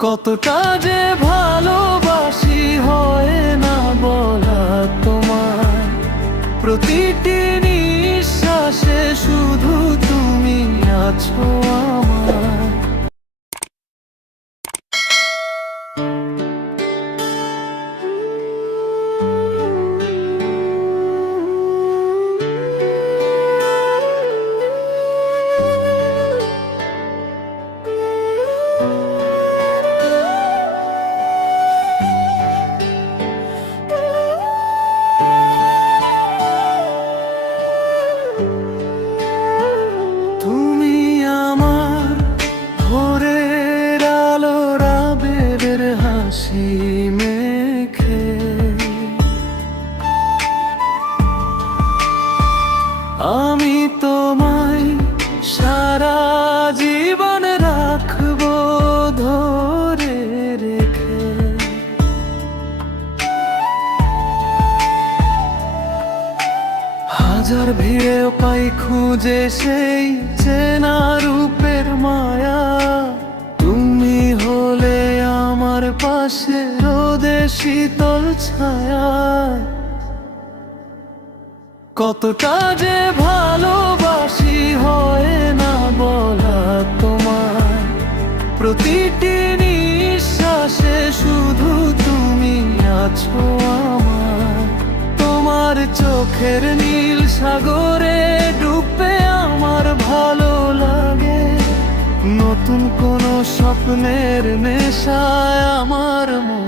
কতটা যে ভালোবাসি হয় না বলা তোমার প্রতিটি নিঃশ্বাসে শুধু তুমি আছো আমার জীবন রাখব ধরে রেখে। হাজার ভিড়েও পাই খুঁজে সেই চেনা রূপের মায়া। তুমি হলে আমার পাশে রোদে শীতল ছায়া। কতটা যে ভালোবাসি হয় প্রতিটি নিঃশ্বাসে শুধু তুমি আছো আমার। তোমার চোখের নীল সাগরে ডুবে আমার ভালো লাগে। নতুন কোনো স্বপ্নের নেশায় আমার মনে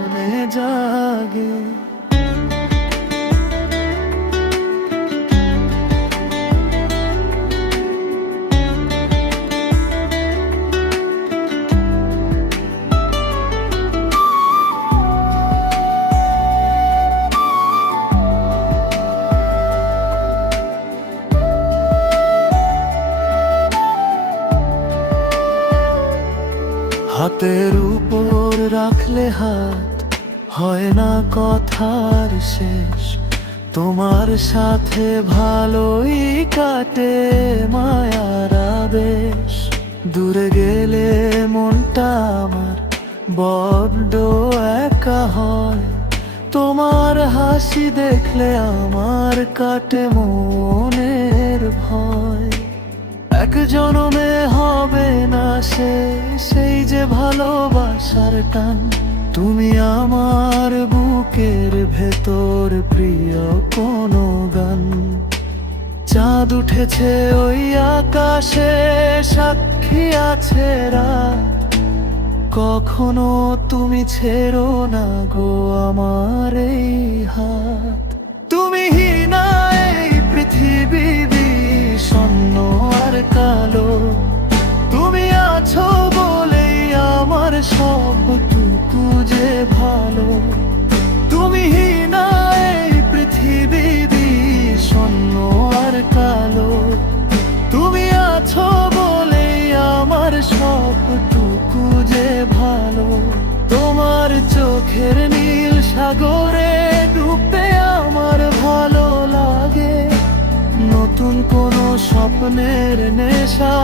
হাতের উপর রাখলে হাত হয় না কথার শেষ। তোমার সাথে ভালোই কাটে মায়ার আবেশ। দূরে গেলে মনটা আমার বড্ড একা হয়। তোমার হাসি দেখলে আমার কাটে মনের ভয়। এক জনমে হবে না সে, সেই যে ভালোবাসার টান। তুমি আমার বুকের ভেতর প্রিয় কোনো গান। চাঁদ উঠেছে ওই আকাশে, সাক্ষী আছে কখনো তুমি ছেড়ো না গো আমার এই হাত। কালো। তুমি আছো বলেই আমার সবটুকু যে ভালো। তুমি পৃথিবী বিষণ্ণ আর কালো। তুমি আছো বলেই আমার সবটুকু যে ভালো। তোমার চোখের নীল সাগরে স্বপ্নের নেশা